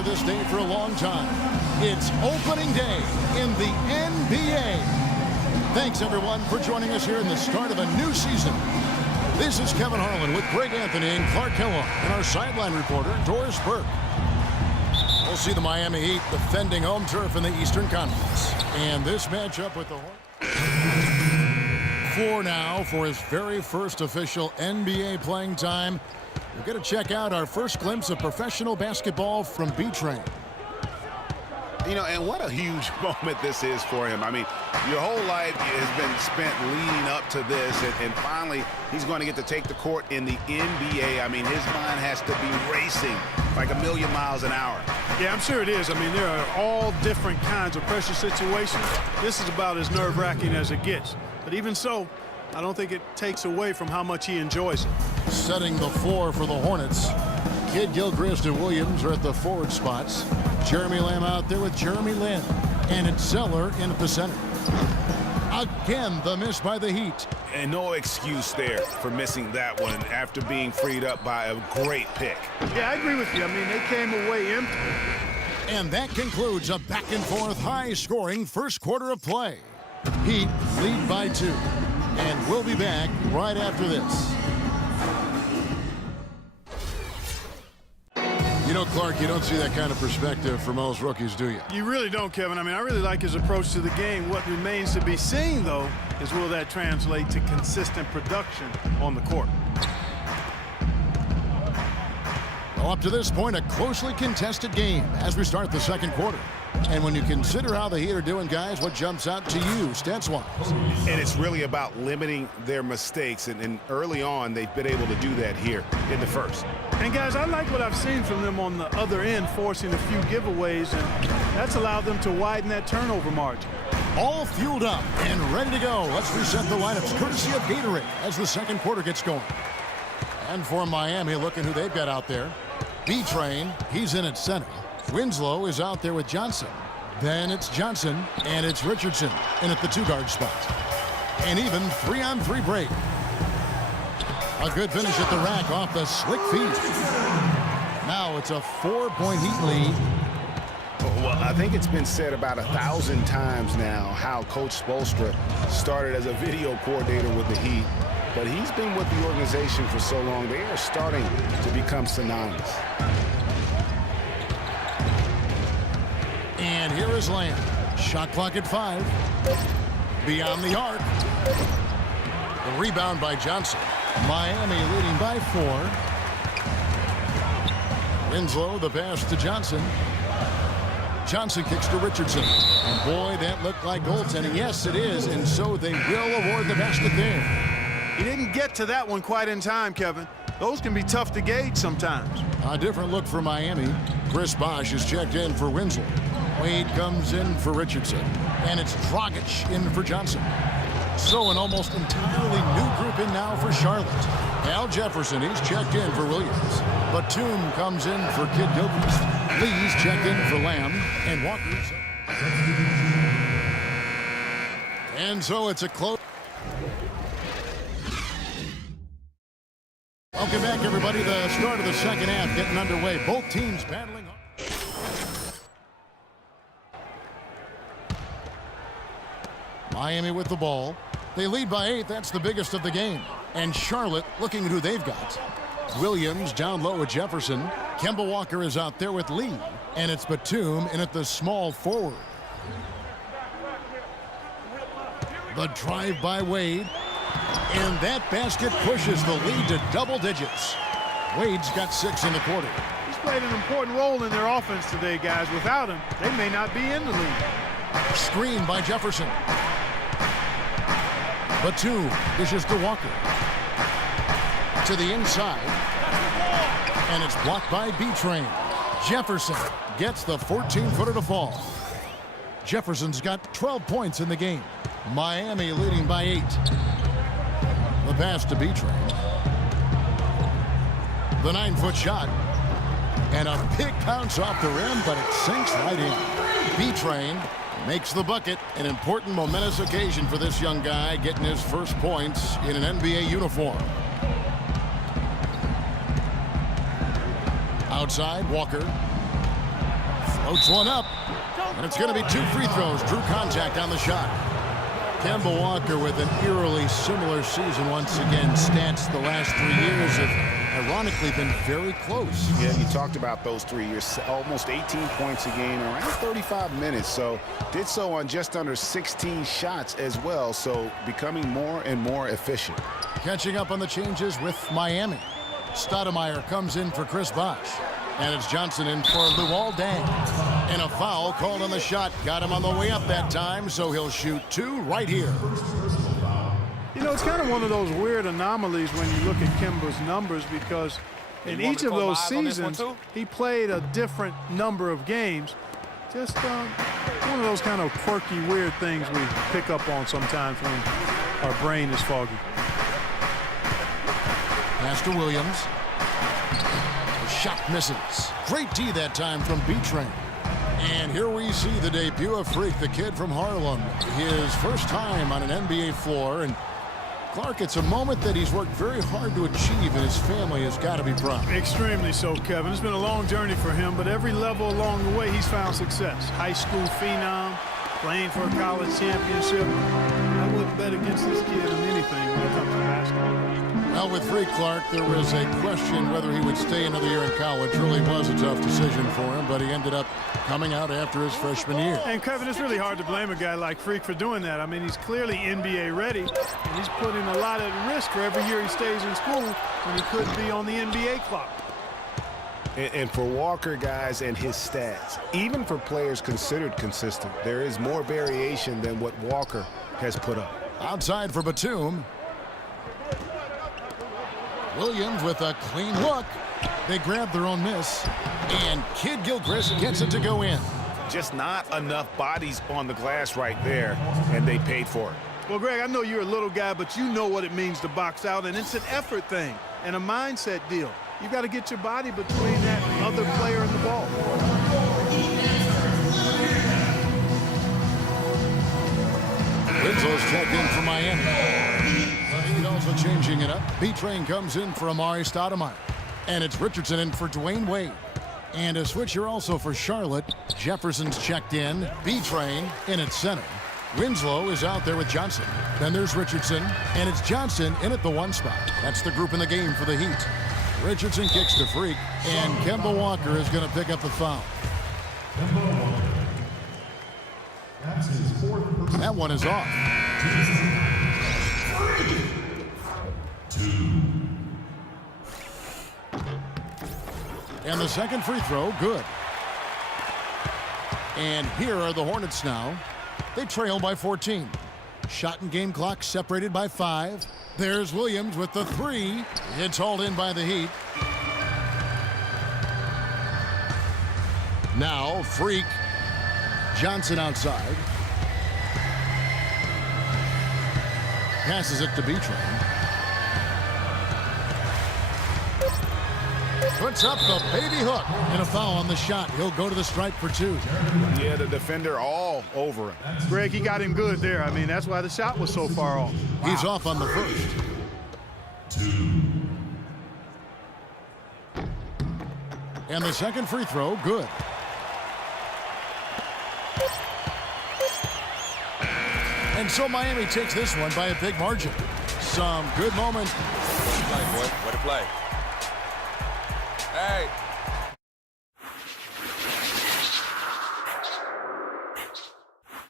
for this day for a long time. It's opening day in the NBA. Thanks, everyone, for joining us here in the start of a new season. This is Kevin Harlan with Greg Anthony and Clark Kellogg and our sideline reporter, Doris Burke. We'll see the Miami Heat defending home turf in the Eastern Conference. And this matchup with the Hornets. For now, for his very first official NBA playing time, we're going to check out our first glimpse of professional basketball from B-Train. You know, and what a huge moment this is for him. I mean, your whole life has been spent leading up to this, and finally he's going to get to take the court in the NBA. I mean, his mind has to be racing like 1,000,000 miles an hour. Yeah, I'm sure it is. I mean, there are all different kinds of pressure situations. This is about as nerve-wracking as it gets. But even so, I don't think it takes away from how much he enjoys it. Setting the floor for the Hornets. Kid Gilchrist and Williams are at the forward spots. Jeremy Lamb out there with Jeremy Lin. And it's Zeller in at the center. Again, the miss by the Heat. And no excuse there for missing that one after being freed up by a great pick. Yeah, I agree with you. I mean, they came away empty. And that concludes a back-and-forth, high-scoring first quarter of play. Heat lead by 2. And we'll be back right after this. You know, Clark, you don't see that kind of perspective for most rookies, do you? You really don't, Kevin. I mean, I really like his approach to the game. What remains to be seen, though, is will that translate to consistent production on the court? Well, up to this point, a closely contested game as we start the second quarter. And when you consider how the Heat are doing, guys, what jumps out to you, stats-wise? And it's really about limiting their mistakes. And early on, they've been able to do that here in the first. And, guys, I like what I've seen from them on the other end, forcing a few giveaways, and that's allowed them to widen that turnover margin. All fueled up and ready to go. Let's reset the lineups, courtesy of Gatorade, as the second quarter gets going. And for Miami, look at who they've got out there. B-Train, he's in at center. Winslow is out there with Johnson. Then it's Johnson, and it's Richardson in at the 2-guard spot. And even 3-on-3 break. A good finish at the rack off the slick feed. Now it's a 4-point Heat lead. Well, I think it's been said about 1,000 times now how Coach Spoelstra started as a video coordinator with the Heat, but he's been with the organization for so long, they are starting to become synonymous. And here is Lamb. Shot clock at 5. Beyond the arc. The rebound by Johnson. Miami leading by 4. Winslow, the pass to Johnson. Johnson kicks to Richardson. And boy, that looked like goaltending. Yes, it is. And so they will award the basket there. He didn't get to that one quite in time, Kevin. Those can be tough to gauge sometimes. A different look for Miami. Chris Bosh is checked in for Winslow. Wade comes in for Richardson. And it's Dragic in for Johnson. So an almost entirely new group in now for Charlotte. Al Jefferson, he's checked in for Williams. Batum comes in for Kid Gilchrist. Lee's checked in for Lamb. And Walker's. And so it's a close. Welcome back, everybody. The start of the second half getting underway. Both teams battling. Miami with the ball. They lead by 8. That's the biggest of the game. And Charlotte looking at who they've got. Williams down low with Jefferson. Kemba Walker is out there with Lee. And it's Batum in at the small forward. The drive by Wade. And that basket pushes the lead to double digits. Wade's got 6 in the quarter. He's played an important role in their offense today, guys. Without him, they may not be in the lead. Screen by Jefferson. Batum dishes to Walker. To the inside. And it's blocked by B-Train. Jefferson gets the 14-footer to fall. Jefferson's got 12 points in the game. Miami leading by 8. The pass to B-Train. The 9-foot shot. And a big bounce off the rim, but it sinks right in. B-Train makes the bucket. An important momentous occasion for this young guy, getting his first points in an NBA uniform. Outside, Walker. Floats one up. And it's going to be 2 free throws. Drew contact on the shot. Kemba Walker with an eerily similar season once again. Stats the last 3 years have ironically been very close. Yeah, you talked about those 3 years. Almost 18 points a game, around 35 minutes. So did so on just under 16 shots as well. So becoming more and more efficient. Catching up on the changes with Miami. Stoudemire comes in for Chris Bosh. And it's Johnson in for Luol Deng. And a foul called on the shot. Got him on the way up that time, so he'll shoot 2 right here. You know, it's kind of one of those weird anomalies when you look at Kemba's numbers, because in each of those seasons, he played a different number of games. Just one of those kind of quirky, weird things we pick up on sometimes when our brain is foggy. Pass to Williams. Shot misses. Great D that time from B-Train. And here we see the debut of Freak, the kid from Harlem. His first time on an NBA floor. And Clark, it's a moment that he's worked very hard to achieve, and his family has got to be proud. Extremely so, Kevin. It's been a long journey for him, but every level along the way, he's found success. High school phenom, playing for a college championship. I wouldn't bet against this kid in anything when it comes to basketball. Well, with Freak Clark, there was a question whether he would stay another year in college. Really was a tough decision for him, but he ended up coming out after his freshman year. And, Kevin, it's really hard to blame a guy like Freak for doing that. I mean, he's clearly NBA ready, and he's putting a lot at risk for every year he stays in school when he couldn't be on the NBA clock. And for Walker, guys, and his stats, even for players considered consistent, there is more variation than what Walker has put up. Outside for Batum. Williams with a clean look. They grab their own miss. And Kid Gilchrist gets it to go in. Just not enough bodies on the glass right there, and they paid for it. Well, Greg, I know you're a little guy, but you know what it means to box out, and it's an effort thing and a mindset deal. You've got to get your body between that other player and the ball. Winslow's checked in for Miami. He's also changing it up. B-Train comes in for Amari Stoudemire. And it's Richardson in for Dwayne Wade. And a switcher also for Charlotte. Jefferson's checked in. B-Train in at center. Winslow is out there with Johnson. Then there's Richardson. And it's Johnson in at the 1 spot. That's the group in the game for the Heat. Richardson kicks to Freak. And Kemba Walker is going to pick up the foul. That one is off. And the second free throw, good. And here are the Hornets now. They trail by 14. Shot and game clock separated by 5. There's Williams with the 3. It's hauled in by the Heat. Now, Freak. Johnson outside. Passes it to B-Train. Puts up the baby hook. And a foul on the shot. He'll go to the stripe for 2. Yeah, the defender all over him. Greg, he got him good there. I mean, that's why the shot was so far off. Wow. He's off on the first. 2. And the second free throw, good. And so Miami takes this one by a big margin. Some good moment. Play, boy. What a play. Hey.